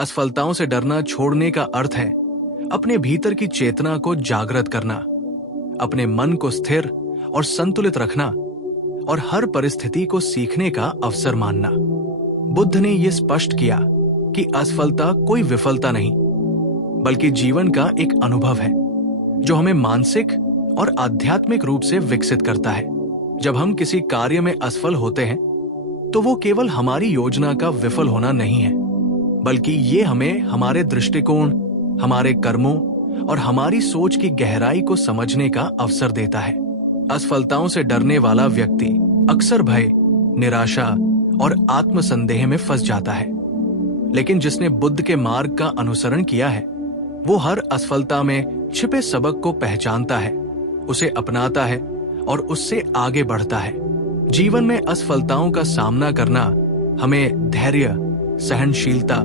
असफलताओं से डरना छोड़ने का अर्थ है अपने भीतर की चेतना को जागृत करना, अपने मन को स्थिर और संतुलित रखना और हर परिस्थिति को सीखने का अवसर मानना। बुद्ध ने यह स्पष्ट किया कि असफलता कोई विफलता नहीं, बल्कि जीवन का एक अनुभव है जो हमें मानसिक और आध्यात्मिक रूप से विकसित करता है। जब हम किसी कार्य में असफल होते हैं तो वो केवल हमारी योजना का विफल होना नहीं है, बल्कि ये हमें हमारे दृष्टिकोण, हमारे कर्मों और हमारी सोच की गहराई को समझने का अवसर देता है। असफलताओं से डरने वाला व्यक्ति अक्सर भय, निराशा और आत्मसंदेह में फंस जाता है, लेकिन जिसने बुद्ध के मार्ग का अनुसरण किया है वो हर असफलता में छिपे सबक को पहचानता है, उसे अपनाता है और उससे आगे बढ़ता है। जीवन में असफलताओं का सामना करना हमें धैर्य, सहनशीलता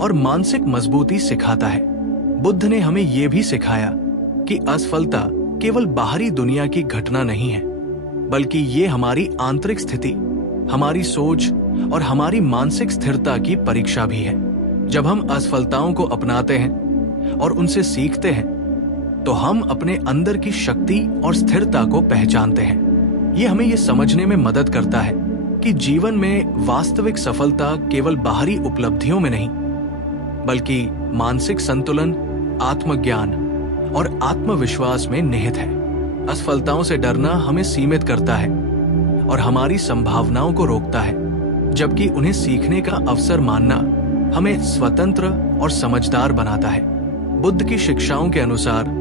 और मानसिक मजबूती सिखाता है। बुद्ध ने हमें यह भी सिखाया कि असफलता केवल बाहरी दुनिया की घटना नहीं है, बल्कि ये हमारी आंतरिक स्थिति, हमारी सोच और हमारी मानसिक स्थिरता की परीक्षा भी है। जब हम असफलताओं को अपनाते हैं और उनसे सीखते हैं तो हम अपने अंदर की शक्ति और स्थिरता को पहचानते हैं। ये हमें ये समझने में मदद करता है कि जीवन में वास्तविक सफलता केवल बाहरी उपलब्धियों में नहीं, बल्कि मानसिक संतुलन, आत्मज्ञान और आत्मविश्वास में निहित है। असफलताओं से डरना हमें सीमित करता है और हमारी संभावनाओं को रोकता है, जबकि उन्हें सीखने का अवसर मानना हमें स्वतंत्र और समझदार बनाता है। बुद्ध की शिक्षाओं के अनुसार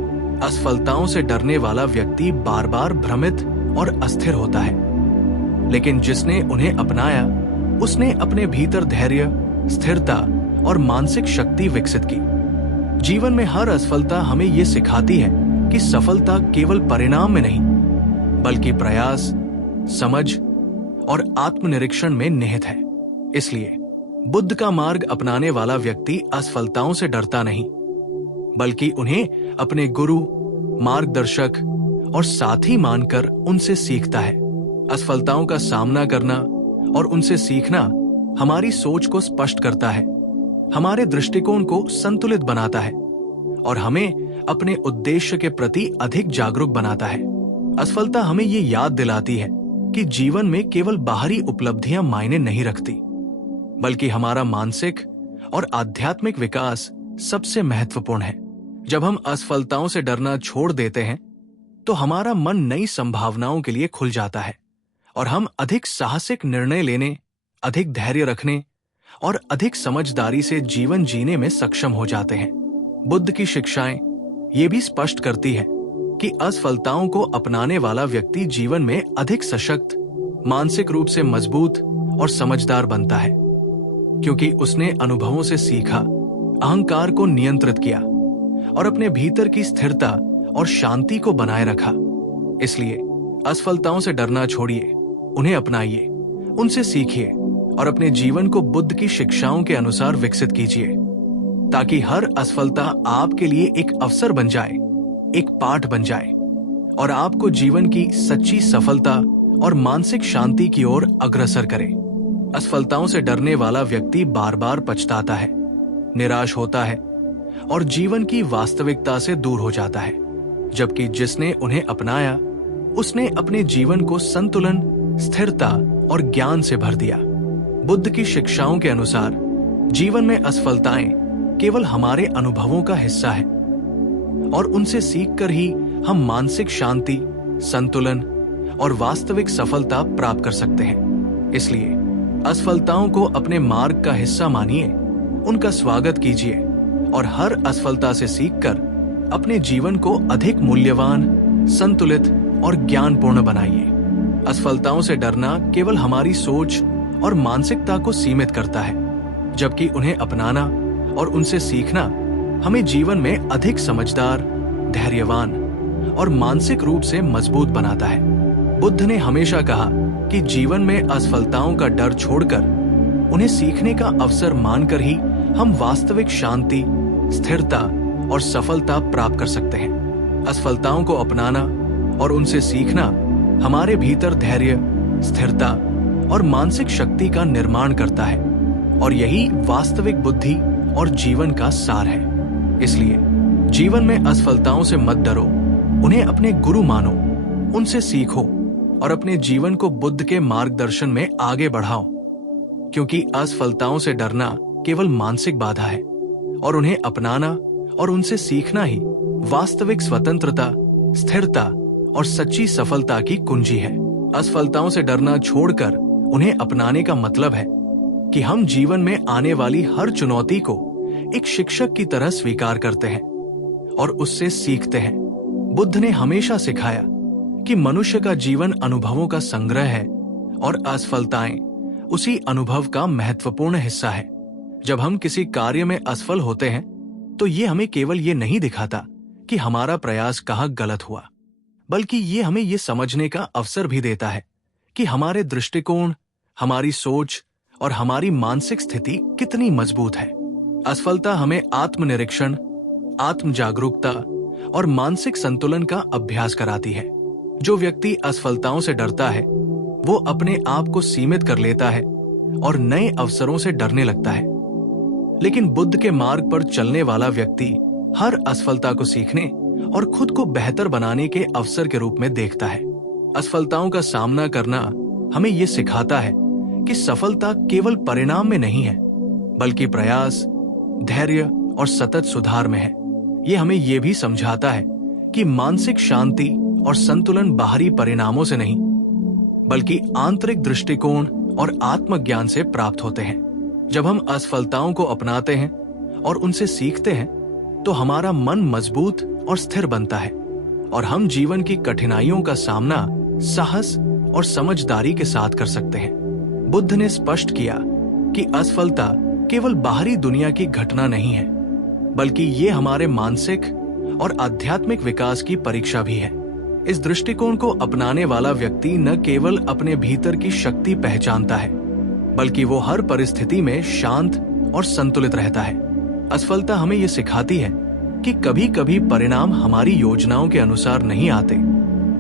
असफलताओं से डरने वाला व्यक्ति बार बार भ्रमित और अस्थिर होता है, लेकिन जिसने उन्हें अपनाया उसने अपने भीतर धैर्य, स्थिरता और मानसिक शक्ति विकसित की। जीवन में हर असफलता हमें ये सिखाती है कि सफलता केवल परिणाम में नहीं, बल्कि प्रयास, समझ और आत्मनिरीक्षण में निहित है। इसलिए बुद्ध का मार्ग अपनाने वाला व्यक्ति असफलताओं से डरता नहीं, बल्कि उन्हें अपने गुरु, मार्गदर्शक और साथी मानकर उनसे सीखता है। असफलताओं का सामना करना और उनसे सीखना हमारी सोच को स्पष्ट करता है, हमारे दृष्टिकोण को संतुलित बनाता है और हमें अपने उद्देश्य के प्रति अधिक जागरूक बनाता है। असफलता हमें ये याद दिलाती है कि जीवन में केवल बाहरी उपलब्धियां मायने नहीं रखती, बल्कि हमारा मानसिक और आध्यात्मिक विकास सबसे महत्वपूर्ण है। जब हम असफलताओं से डरना छोड़ देते हैं तो हमारा मन नई संभावनाओं के लिए खुल जाता है और हम अधिक साहसिक निर्णय लेने, अधिक धैर्य रखने और अधिक समझदारी से जीवन जीने में सक्षम हो जाते हैं। बुद्ध की शिक्षाएं ये भी स्पष्ट करती है कि असफलताओं को अपनाने वाला व्यक्ति जीवन में अधिक सशक्त, मानसिक रूप से मजबूत और समझदार बनता है, क्योंकि उसने अनुभवों से सीखा, अहंकार को नियंत्रित किया और अपने भीतर की स्थिरता और शांति को बनाए रखा। इसलिए असफलताओं से डरना छोड़िए, उन्हें अपनाइए, उनसे सीखिए और अपने जीवन को बुद्ध की शिक्षाओं के अनुसार विकसित कीजिए, ताकि हर असफलता आपके लिए एक अवसर बन जाए, एक पाठ बन जाए और आपको जीवन की सच्ची सफलता और मानसिक शांति की ओर अग्रसर करे। असफलताओं से डरने वाला व्यक्ति बार बार पछताता है, निराश होता है और जीवन की वास्तविकता से दूर हो जाता है, जबकि जिसने उन्हें अपनाया उसने अपने जीवन को संतुलन, स्थिरता और ज्ञान से भर दिया। बुद्ध की शिक्षाओं के अनुसार जीवन में असफलताएं केवल हमारे अनुभवों का हिस्सा है और उनसे सीखकर ही हम मानसिक शांति, संतुलन और वास्तविक सफलता प्राप्त कर सकते हैं। इसलिए असफलताओं को अपने मार्ग का हिस्सा मानिए, उनका स्वागत कीजिए और हर असफलता से सीखकर अपने जीवन को अधिक मूल्यवान, संतुलित और ज्ञानपूर्ण बनाइए। असफलताओं से डरना केवल हमारी सोच और मानसिकता को सीमित करता है, जबकि उन्हें अपनाना और उनसे सीखना हमें जीवन में अधिक समझदार, धैर्यवान और मानसिक रूप से मजबूत बनाता है। बुद्ध ने हमेशा कहा कि जीवन में असफलताओं का डर छोड़कर उन्हें सीखने का अवसर मानकर ही हम वास्तविक शांति, स्थिरता और सफलता प्राप्त कर सकते हैं। असफलताओं को अपनाना और उनसे सीखना हमारे भीतर धैर्य, स्थिरता और मानसिक शक्ति का निर्माण करता है और यही वास्तविक बुद्धि और जीवन का सार है। इसलिए जीवन में असफलताओं से मत डरो, उन्हें अपने गुरु मानो, उनसे सीखो और अपने जीवन को बुद्ध के मार्गदर्शन में आगे बढ़ाओ। क्योंकि असफलताओं से डरना केवल मानसिक बाधा है और उन्हें अपनाना और उनसे सीखना ही वास्तविक स्वतंत्रता, स्थिरता और सच्ची सफलता की कुंजी है। असफलताओं से डरना छोड़कर उन्हें अपनाने का मतलब है कि हम जीवन में आने वाली हर चुनौती को एक शिक्षक की तरह स्वीकार करते हैं और उससे सीखते हैं। बुद्ध ने हमेशा सिखाया कि मनुष्य का जीवन अनुभवों का संग्रह है और असफलताएं उसी अनुभव का महत्वपूर्ण हिस्सा है। जब हम किसी कार्य में असफल होते हैं तो ये हमें केवल ये नहीं दिखाता कि हमारा प्रयास कहाँ गलत हुआ, बल्कि ये हमें ये समझने का अवसर भी देता है कि हमारे दृष्टिकोण, हमारी सोच और हमारी मानसिक स्थिति कितनी मजबूत है। असफलता हमें आत्मनिरीक्षण, आत्म जागरूकता और मानसिक संतुलन का अभ्यास कराती है। जो व्यक्ति असफलताओं से डरता है वो अपने आप को सीमित कर लेता है और नए अवसरों से डरने लगता है। लेकिन बुद्ध के मार्ग पर चलने वाला व्यक्ति हर असफलता को सीखने और खुद को बेहतर बनाने के अवसर के रूप में देखता है। असफलताओं का सामना करना हमें ये सिखाता है कि सफलता केवल परिणाम में नहीं है, बल्कि प्रयास, धैर्य और सतत सुधार में है। ये हमें ये भी समझाता है कि मानसिक शांति और संतुलन बाहरी परिणामों से नहीं, बल्कि आंतरिक दृष्टिकोण और आत्मज्ञान से प्राप्त होते हैं। जब हम असफलताओं को अपनाते हैं और उनसे सीखते हैं तो हमारा मन मजबूत और स्थिर बनता है और हम जीवन की कठिनाइयों का सामना साहस और समझदारी के साथ कर सकते हैं। बुद्ध ने स्पष्ट किया कि असफलता केवल बाहरी दुनिया की घटना नहीं है, बल्कि ये हमारे मानसिक और आध्यात्मिक विकास की परीक्षा भी है। इस दृष्टिकोण को अपनाने वाला व्यक्ति न केवल अपने भीतर की शक्ति पहचानता है, बल्कि वो हर परिस्थिति में शांत और संतुलित रहता है। असफलता हमें ये सिखाती है कि कभी कभी परिणाम हमारी योजनाओं के अनुसार नहीं आते,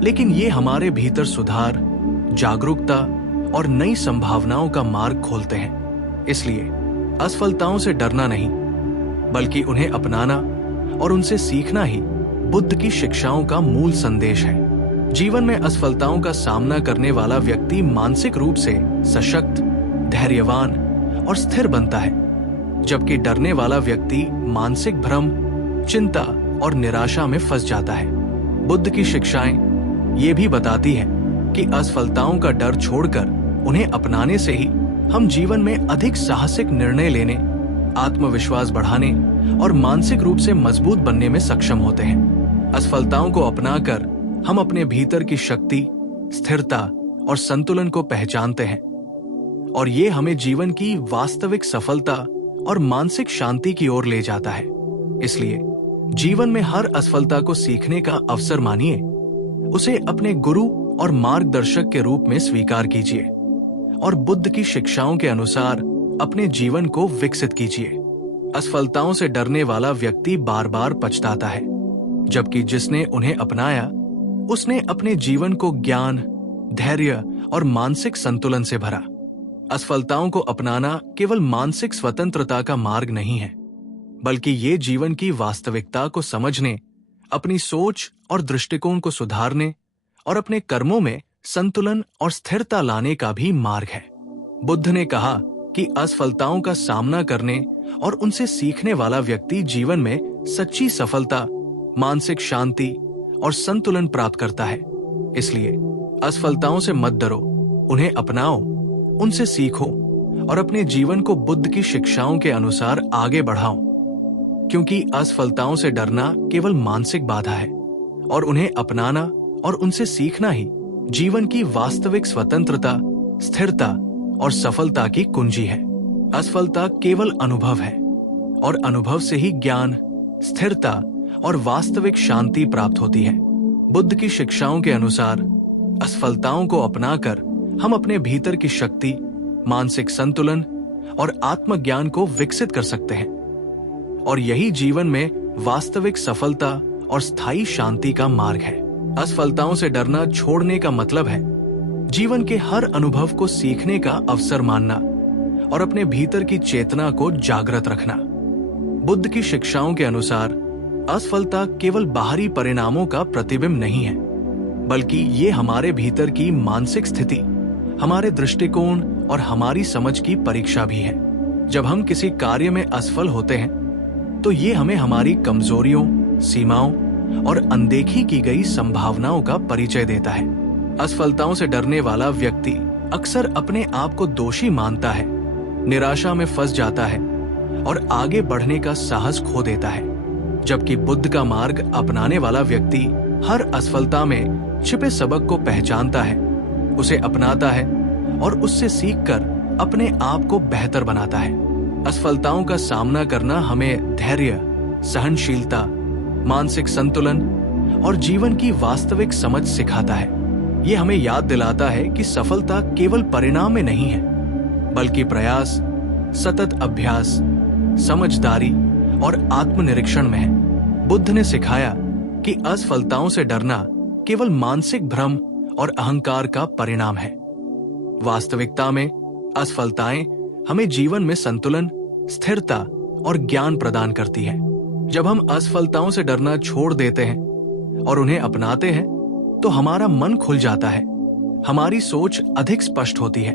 लेकिन ये हमारे भीतर सुधार, जागरूकता और नई संभावनाओं का मार्ग खोलते हैं। इसलिए असफलताओं से डरना नहीं, बल्कि उन्हें अपनाना और उनसे सीखना ही बुद्ध की शिक्षाओं का मूल संदेश है। जीवन में असफलताओं का सामना करने वाला व्यक्ति मानसिक रूप से सशक्त, धैर्यवान और स्थिर बनता है, जबकि डरने वाला व्यक्ति मानसिक भ्रम, चिंता और निराशा में फंस जाता है। बुद्ध की शिक्षाएं ये भी बताती हैं कि असफलताओं का डर छोड़कर उन्हें अपनाने से ही हम जीवन में अधिक साहसिक निर्णय लेने, आत्मविश्वास बढ़ाने और मानसिक रूप से मजबूत बनने में सक्षम होते हैं। असफलताओं को अपनाकर हम अपने भीतर की शक्ति, स्थिरता और संतुलन को पहचानते हैं और ये हमें जीवन की वास्तविक सफलता और मानसिक शांति की ओर ले जाता है। इसलिए जीवन में हर असफलता को सीखने का अवसर मानिए, उसे अपने गुरु और मार्गदर्शक के रूप में स्वीकार कीजिए और बुद्ध की शिक्षाओं के अनुसार अपने जीवन को विकसित कीजिए। असफलताओं से डरने वाला व्यक्ति बार बार पछताता है, जबकि जिसने उन्हें अपनाया उसने अपने जीवन को ज्ञान, धैर्य और मानसिक संतुलन से भरा। असफलताओं को अपनाना केवल मानसिक स्वतंत्रता का मार्ग नहीं है, बल्कि ये जीवन की वास्तविकता को समझने, अपनी सोच और दृष्टिकोण को सुधारने और अपने कर्मों में संतुलन और स्थिरता लाने का भी मार्ग है। बुद्ध ने कहा कि असफलताओं का सामना करने और उनसे सीखने वाला व्यक्ति जीवन में सच्ची सफलता, मानसिक शांति और संतुलन प्राप्त करता है। इसलिए असफलताओं से मत डरो, उन्हें अपनाओ, उनसे सीखो और अपने जीवन को बुद्ध की शिक्षाओं के अनुसार आगे बढ़ाओ। क्योंकि असफलताओं से डरना केवल मानसिक बाधा है और उन्हें अपनाना और उनसे सीखना ही जीवन की वास्तविक स्वतंत्रता, स्थिरता और सफलता की कुंजी है। असफलता केवल अनुभव है और अनुभव से ही ज्ञान, स्थिरता और वास्तविक शांति प्राप्त होती है। बुद्ध की शिक्षाओं के अनुसार असफलताओं को अपनाकर हम अपने भीतर की शक्ति, मानसिक संतुलन और आत्मज्ञान को विकसित कर सकते हैं और यही जीवन में वास्तविक सफलता और स्थायी शांति का मार्ग है। असफलताओं से डरना छोड़ने का मतलब है जीवन के हर अनुभव को सीखने का अवसर मानना और अपने भीतर की चेतना को जागृत रखना। बुद्ध की शिक्षाओं के अनुसार असफलता केवल बाहरी परिणामों का प्रतिबिंब नहीं है, बल्कि ये हमारे भीतर की मानसिक स्थिति, हमारे दृष्टिकोण और हमारी समझ की परीक्षा भी है। जब हम किसी कार्य में असफल होते हैं तो ये हमें हमारी कमजोरियों, सीमाओं और अनदेखी की गई संभावनाओं का परिचय देता है। असफलताओं से डरने वाला व्यक्ति अक्सर अपने आप को दोषी मानता है, निराशा में फंस जाता है और आगे बढ़ने का साहस खो देता है। जबकि बुद्ध का मार्ग अपनाने वाला व्यक्ति हर असफलता में छिपे सबक को पहचानता है, उसे अपनाता है और उससे सीखकर अपने आप को बेहतर बनाता है। असफलताओं का सामना करना हमें धैर्य, सहनशीलता, मानसिक संतुलन और जीवन की वास्तविक समझ सिखाता है। ये हमें याद दिलाता है कि सफलता केवल परिणाम में नहीं है, बल्कि प्रयास, सतत अभ्यास, समझदारी और आत्मनिरीक्षण में है। बुद्ध ने सिखाया कि असफलताओं से डरना केवल मानसिक भ्रम और अहंकार का परिणाम है। वास्तविकता में असफलताएं हमें जीवन में संतुलन, स्थिरता और ज्ञान प्रदान करती है। जब हम असफलताओं से डरना छोड़ देते हैं और उन्हें अपनाते हैं तो हमारा मन खुल जाता है, हमारी सोच अधिक स्पष्ट होती है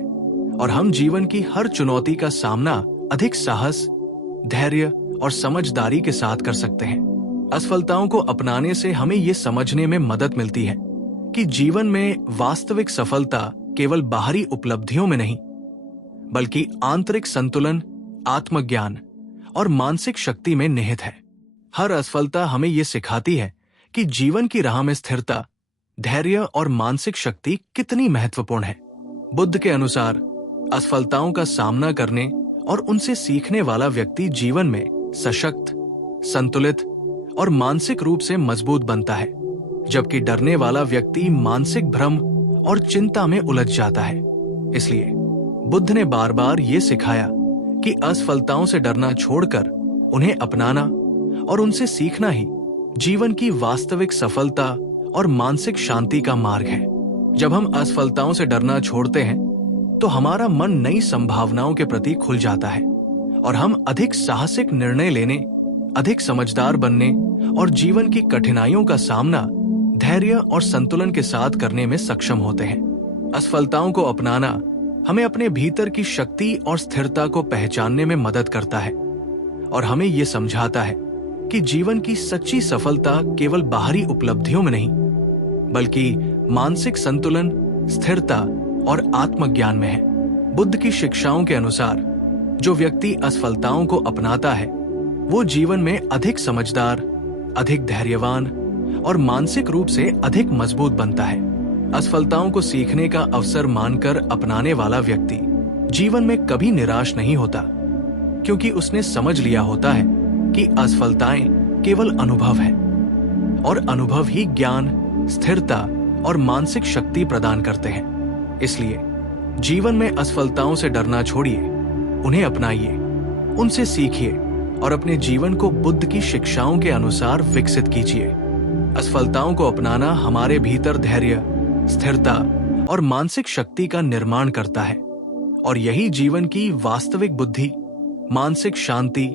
और हम जीवन की हर चुनौती का सामना अधिक साहस, धैर्य और समझदारी के साथ कर सकते हैं। असफलताओं को अपनाने से हमें ये समझने में मदद मिलती है कि जीवन में वास्तविक सफलता केवल बाहरी उपलब्धियों में नहीं, बल्कि आंतरिक संतुलन, आत्मज्ञान और मानसिक शक्ति में निहित है। हर असफलता हमें ये सिखाती है कि जीवन की राह में स्थिरता, धैर्य और मानसिक शक्ति कितनी महत्वपूर्ण है। बुद्ध के अनुसार असफलताओं का सामना करने और उनसे सीखने वाला व्यक्ति जीवन में सशक्त, संतुलित और मानसिक रूप से मजबूत बनता है, जबकि डरने वाला व्यक्ति मानसिक भ्रम और चिंता में उलझ जाता है। इसलिए बुद्ध ने बार बार ये सिखाया कि असफलताओं से डरना छोड़कर उन्हें अपनाना और उनसे सीखना ही जीवन की वास्तविक सफलता और मानसिक शांति का मार्ग है। जब हम असफलताओं से डरना छोड़ते हैं तो हमारा मन नई संभावनाओं के प्रति खुल जाता है और हम अधिक साहसिक निर्णय लेने, अधिक समझदार बनने और जीवन की कठिनाइयों का सामना धैर्य और संतुलन के साथ करने में सक्षम होते हैं। असफलताओं को अपनाना हमें अपने भीतर की शक्ति और स्थिरता को पहचानने में मदद करता है और हमें ये समझाता है कि जीवन की सच्ची सफलता केवल बाहरी उपलब्धियों में नहीं, बल्कि मानसिक संतुलन, स्थिरता और आत्मज्ञान में है। बुद्ध की शिक्षाओं के अनुसार जो व्यक्ति असफलताओं को अपनाता है वो जीवन में अधिक समझदार, अधिक धैर्यवान और मानसिक रूप से अधिक मजबूत बनता है। असफलताओं को सीखने का अवसर मानकर अपनाने वाला व्यक्ति जीवन में कभी निराश नहीं होता, क्योंकि उसने समझ लिया होता है कि असफलताएं केवल अनुभव है और अनुभव ही ज्ञान, स्थिरता और मानसिक शक्ति प्रदान करते हैं। इसलिए जीवन में असफलताओं से डरना छोड़िए, उन्हें अपनाइए, उनसे सीखिए और अपने जीवन को बुद्ध की शिक्षाओं के अनुसार विकसित कीजिए। असफलताओं को अपनाना हमारे भीतर धैर्य, स्थिरता और मानसिक शक्ति का निर्माण करता है और यही जीवन की वास्तविक बुद्धि, मानसिक शांति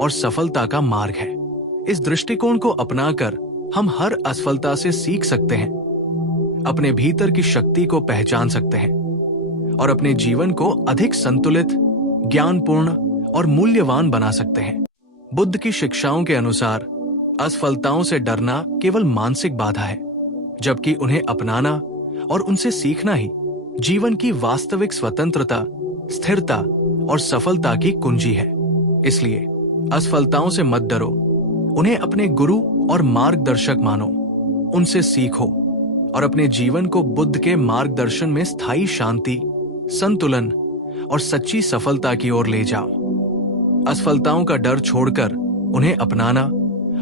और सफलता का मार्ग है। इस दृष्टिकोण को अपनाकर हम हर असफलता से सीख सकते हैं, अपने भीतर की शक्ति को पहचान सकते हैं और अपने जीवन को अधिक संतुलित, ज्ञानपूर्ण और मूल्यवान बना सकते हैं। बुद्ध की शिक्षाओं के अनुसार असफलताओं से डरना केवल मानसिक बाधा है, जबकि उन्हें अपनाना और उनसे सीखना ही जीवन की वास्तविक स्वतंत्रता, स्थिरता और सफलता की कुंजी है। इसलिए असफलताओं से मत डरो, उन्हें अपने गुरु और मार्गदर्शक मानो, उनसे सीखो और अपने जीवन को बुद्ध के मार्गदर्शन में स्थायी शांति, संतुलन और सच्ची सफलता की ओर ले जाओ। असफलताओं का डर छोड़कर उन्हें अपनाना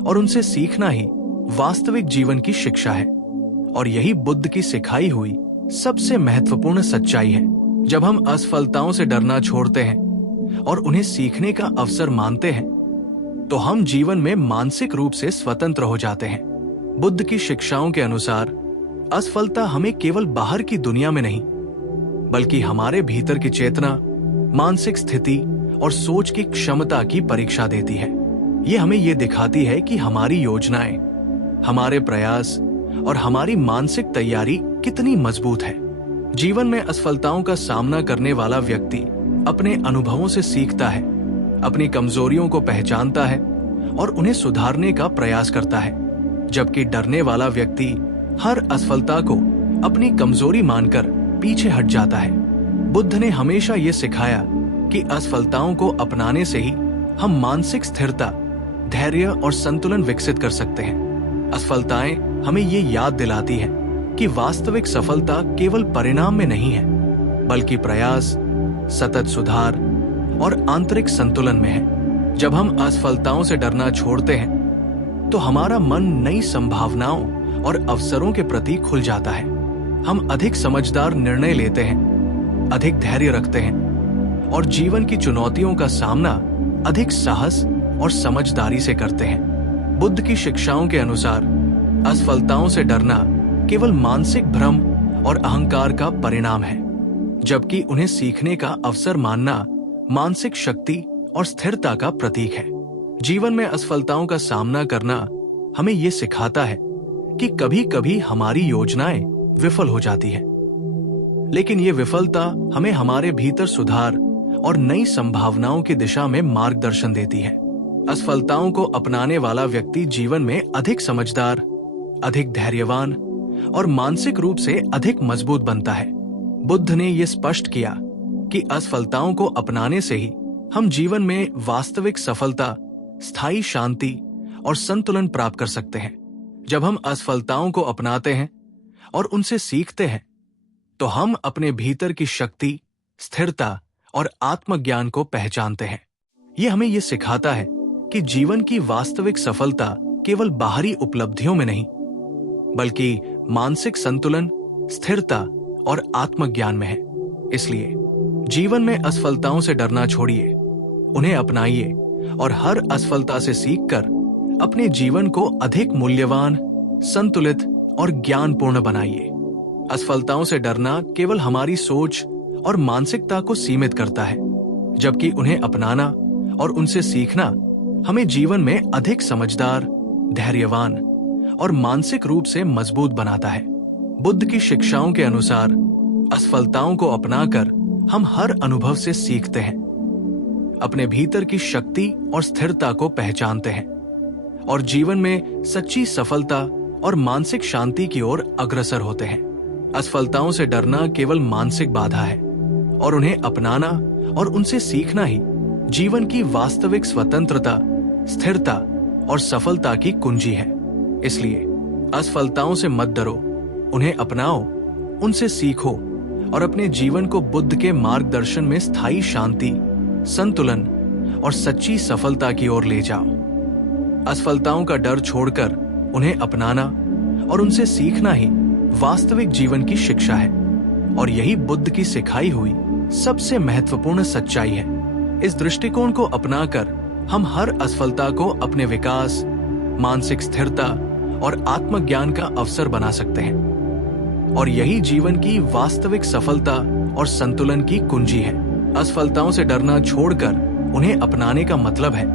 और उनसे सीखना ही वास्तविक जीवन की शिक्षा है और यही बुद्ध की सिखाई हुई सबसे महत्वपूर्ण सच्चाई है। जब हम असफलताओं से डरना छोड़ते हैं और उन्हें सीखने का अवसर मानते हैं तो हम जीवन में मानसिक रूप से स्वतंत्र हो जाते हैं। बुद्ध की शिक्षाओं के अनुसार असफलता हमें केवल बाहर की दुनिया में नहीं, बल्कि हमारे भीतर की चेतना, मानसिक स्थिति और सोच की क्षमता की परीक्षा देती है। ये हमें ये दिखाती है कि हमारी योजनाएं, हमारे प्रयास और हमारी मानसिक तैयारी कितनी मजबूत है। जीवन में असफलताओं का सामना करने वाला व्यक्ति अपने अनुभवों से सीखता है, अपनी कमजोरियों को पहचानता है और उन्हें सुधारने का प्रयास करता है, जबकि डरने वाला व्यक्ति हर असफलता को अपनी कमजोरी मानकर पीछे हट जाता है। बुद्ध ने हमेशा ये सिखाया कि असफलताओं को अपनाने से ही हम मानसिक स्थिरता, धैर्य और संतुलन विकसित कर सकते हैं। असफलताएं हमें ये याद दिलाती हैं कि वास्तविक सफलता केवल परिणाम में नहीं है, बल्कि प्रयास, सतत सुधार और आंतरिक संतुलन में है। जब हम असफलताओं से डरना छोड़ते हैं, तो हमारा मन नई संभावनाओं और अवसरों के प्रति खुल जाता है। हम अधिक समझदार निर्णय लेते हैं, अधिक धैर्य रखते हैं और जीवन की चुनौतियों का सामना अधिक साहस और समझदारी से करते हैं। बुद्ध की शिक्षाओं के अनुसार असफलताओं से डरना केवल मानसिक भ्रम और अहंकार का परिणाम है, जबकि उन्हें सीखने का अवसर मानना मानसिक शक्ति और स्थिरता का प्रतीक है। जीवन में असफलताओं का सामना करना हमें ये सिखाता है कि कभी-कभी हमारी योजनाएं विफल हो जाती हैं, लेकिन ये विफलता हमें हमारे भीतर सुधार और नई संभावनाओं की दिशा में मार्गदर्शन देती है। असफलताओं को अपनाने वाला व्यक्ति जीवन में अधिक समझदार, अधिक धैर्यवान और मानसिक रूप से अधिक मजबूत बनता है। बुद्ध ने यह स्पष्ट किया कि असफलताओं को अपनाने से ही हम जीवन में वास्तविक सफलता, स्थायी शांति और संतुलन प्राप्त कर सकते हैं। जब हम असफलताओं को अपनाते हैं और उनसे सीखते हैं, तो हम अपने भीतर की शक्ति, स्थिरता और आत्मज्ञान को पहचानते हैं। यह हमें यह सिखाता है कि जीवन की वास्तविक सफलता केवल बाहरी उपलब्धियों में नहीं, बल्कि मानसिक संतुलन, स्थिरता और आत्मज्ञान में है। इसलिए जीवन में असफलताओं से डरना छोड़िए, उन्हें अपनाइए और हर असफलता से सीखकर अपने जीवन को अधिक मूल्यवान, संतुलित और ज्ञानपूर्ण बनाइए। असफलताओं से डरना केवल हमारी सोच और मानसिकता को सीमित करता है, जबकि उन्हें अपनाना और उनसे सीखना हमें जीवन में अधिक समझदार, धैर्यवान और मानसिक रूप से मजबूत बनाता है। बुद्ध की शिक्षाओं के अनुसार असफलताओं को अपनाकर हम हर अनुभव से सीखते हैं, अपने भीतर की शक्ति और स्थिरता को पहचानते हैं और जीवन में सच्ची सफलता और मानसिक शांति की ओर अग्रसर होते हैं। असफलताओं से डरना केवल मानसिक बाधा है और उन्हें अपनाना और उनसे सीखना ही जीवन की वास्तविक स्वतंत्रता, स्थिरता और सफलता की कुंजी है। इसलिए असफलताओं से मत डरो, उन्हें अपनाओ, उनसे सीखो और अपने जीवन को बुद्ध के मार्गदर्शन में स्थायी शांति, संतुलन और सच्ची सफलता की ओर ले जाओ। असफलताओं का डर छोड़कर उन्हें अपनाना और उनसे सीखना ही वास्तविक जीवन की शिक्षा है और यही बुद्ध की सिखाई हुई सबसे महत्वपूर्ण सच्चाई है। इस दृष्टिकोण को अपनाकर हम हर असफलता को अपने विकास, मानसिक स्थिरता और आत्मज्ञान का अवसर बना सकते हैं और यही जीवन की वास्तविक सफलता और संतुलन की कुंजी है। असफलताओं से डरना छोड़कर उन्हें अपनाने का मतलब है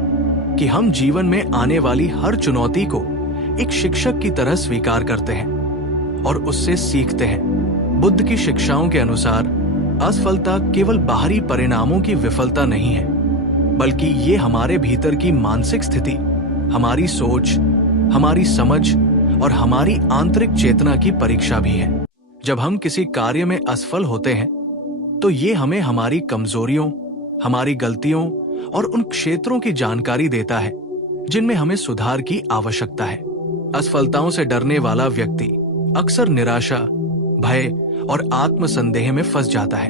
कि हम जीवन में आने वाली हर चुनौती को एक शिक्षक की तरह स्वीकार करते हैं और उससे सीखते हैं। बुद्ध की शिक्षाओं के अनुसार असफलता केवल बाहरी परिणामों की विफलता नहीं है, बल्कि ये हमारे भीतर की मानसिक स्थिति, हमारी सोच, हमारी समझ और हमारी आंतरिक चेतना की परीक्षा भी है। जब हम किसी कार्य में असफल होते हैं, तो ये हमें हमारी कमजोरियों, हमारी गलतियों और उन क्षेत्रों की जानकारी देता है जिनमें हमें सुधार की आवश्यकता है। असफलताओं से डरने वाला व्यक्ति अक्सर निराशा, भय और आत्मसंदेह में फंस जाता है,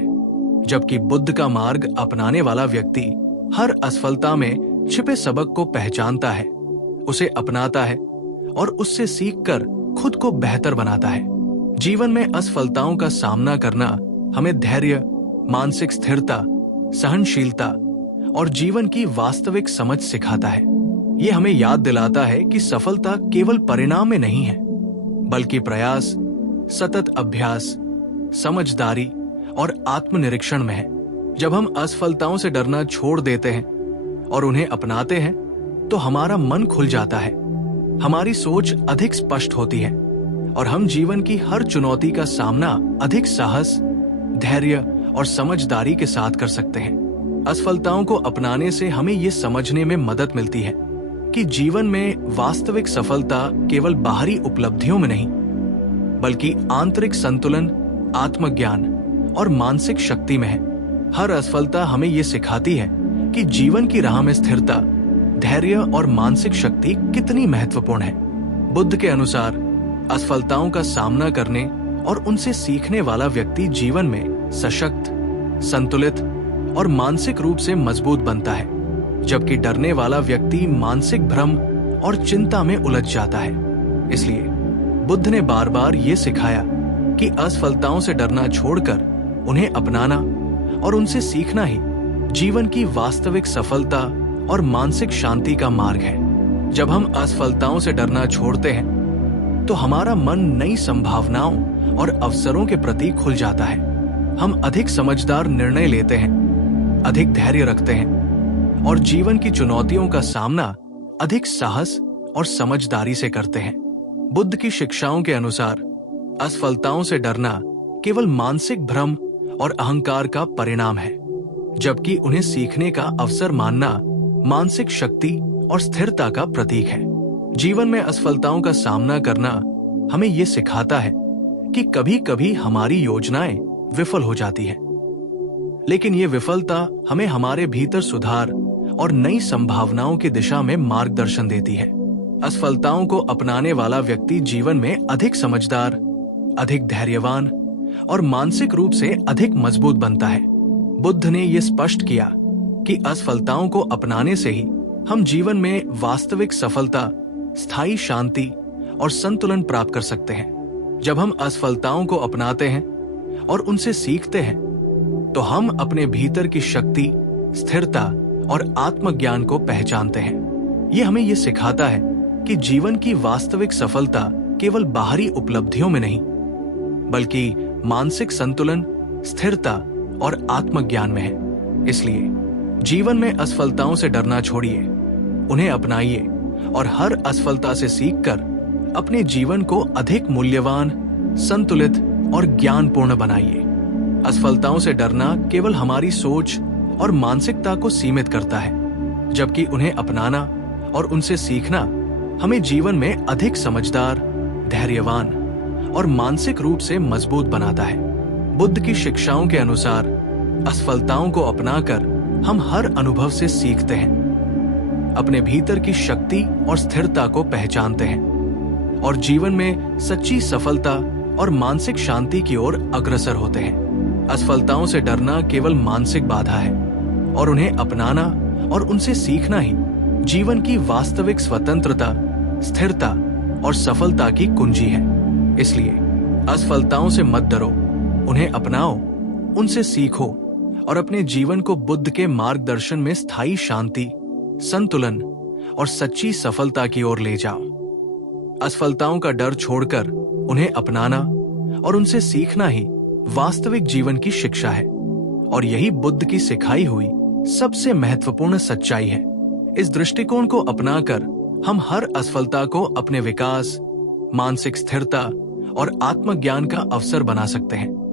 जबकि बुद्ध का मार्ग अपनाने वाला व्यक्ति हर असफलता में छिपे सबक को पहचानता है, उसे अपनाता है और उससे सीखकर खुद को बेहतर बनाता है। जीवन में असफलताओं का सामना करना हमें धैर्य, मानसिक स्थिरता, सहनशीलता और जीवन की वास्तविक समझ सिखाता है। ये हमें याद दिलाता है कि सफलता केवल परिणाम में नहीं है, बल्कि प्रयास, सतत अभ्यास, समझदारी और आत्मनिरीक्षण में है। जब हम असफलताओं से डरना छोड़ देते हैं और उन्हें अपनाते हैं, तो हमारा मन खुल जाता है, हमारी सोच अधिक स्पष्ट होती है और हम जीवन की हर चुनौती का सामना अधिक साहस, धैर्य और समझदारी के साथ कर सकते हैं। असफलताओं को अपनाने से हमें ये समझने में मदद मिलती है कि जीवन में वास्तविक सफलता केवल बाहरी उपलब्धियों में नहीं, बल्कि आंतरिक संतुलन, आत्मज्ञान और मानसिक शक्ति में है। हर असफलता हमें ये सिखाती है कि जीवन की राह में स्थिरता, धैर्य और मानसिक शक्ति कितनी महत्वपूर्ण है। बुद्ध के अनुसार असफलताओं का सामना करने और उनसे सीखने वाला व्यक्ति जीवन में सशक्त, संतुलित और मानसिक रूप से मजबूत बनता है, जबकि डरने वाला व्यक्ति मानसिक भ्रम और चिंता में उलझ जाता है। इसलिए बुद्ध ने बार बार ये सिखाया कि असफलताओं से डरना छोड़कर उन्हें अपनाना और उनसे सीखना ही जीवन की वास्तविक सफलता और मानसिक शांति का मार्ग है। जब हम असफलताओं से डरना छोड़ते हैं तो हमारा मन नई संभावनाओं और अवसरों के प्रति खुल जाता है। हम अधिक समझदार निर्णय लेते हैं, अधिक धैर्य रखते हैं और जीवन की चुनौतियों का सामना अधिक साहस और समझदारी से करते हैं। बुद्ध की शिक्षाओं के अनुसार असफलताओं से डरना केवल मानसिक भ्रम और अहंकार का परिणाम है, जबकि उन्हें सीखने का अवसर मानना मानसिक शक्ति और स्थिरता का प्रतीक है। जीवन में असफलताओं का सामना करना हमें ये सिखाता है कि कभी-कभी हमारी योजनाएं विफल हो जाती हैं, लेकिन ये विफलता हमें हमारे भीतर सुधार और नई संभावनाओं की दिशा में मार्गदर्शन देती है। असफलताओं को अपनाने वाला व्यक्ति जीवन में अधिक समझदार, अधिक धैर्यवान और मानसिक रूप से अधिक मजबूत बनता है। बुद्ध ने यह स्पष्ट किया कि असफलताओं को अपनाने से ही हम जीवन में वास्तविक सफलता, स्थायी शांति और संतुलन प्राप्त कर सकते हैं। जब हम असफलताओं को अपनाते हैं और उनसे सीखते हैं, तो हम अपने भीतर की शक्ति, स्थिरता और आत्मज्ञान को पहचानते हैं। ये हमें ये सिखाता है कि जीवन की वास्तविक सफलता केवल बाहरी उपलब्धियों में नहीं, बल्कि मानसिक संतुलन, स्थिरता और आत्मज्ञान में है। इसलिए जीवन में असफलताओं से डरना छोड़िए, उन्हें अपनाइए और हर असफलता से सीखकर अपने जीवन को अधिक मूल्यवान, संतुलित और ज्ञानपूर्ण बनाइए। असफलताओं से डरना केवल हमारी सोच और मानसिकता को सीमित करता है, जबकि उन्हें अपनाना और उनसे सीखना हमें जीवन में अधिक समझदार, धैर्यवान और मानसिक रूप से मजबूत बनाता है। बुद्ध की शिक्षाओं के अनुसार असफलताओं को अपनाकर हम हर अनुभव से सीखते हैं, अपने भीतर की शक्ति और स्थिरता को पहचानते हैं और जीवन में सच्ची सफलता और मानसिक शांति की ओर अग्रसर होते हैं। असफलताओं से डरना केवल मानसिक बाधा है और उन्हें अपनाना और उनसे सीखना ही जीवन की वास्तविक स्वतंत्रता, स्थिरता और सफलता की कुंजी है। इसलिए असफलताओं से मत डरो, उन्हें अपनाओ, उनसे सीखो और अपने जीवन को बुद्ध के मार्गदर्शन में स्थायी शांति, संतुलन और सच्ची सफलता की ओर ले जाओ। असफलताओं का डर छोड़कर उन्हें अपनाना और उनसे सीखना ही वास्तविक जीवन की शिक्षा है और यही बुद्ध की सिखाई हुई सबसे महत्वपूर्ण सच्चाई है। इस दृष्टिकोण को अपनाकर हम हर असफलता को अपने विकास, मानसिक स्थिरता और आत्मज्ञान का अवसर बना सकते हैं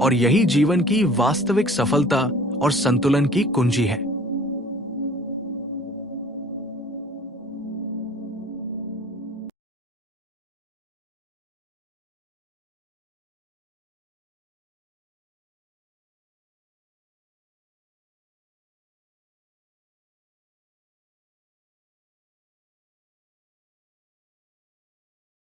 और यही जीवन की वास्तविक सफलता और संतुलन की कुंजी है।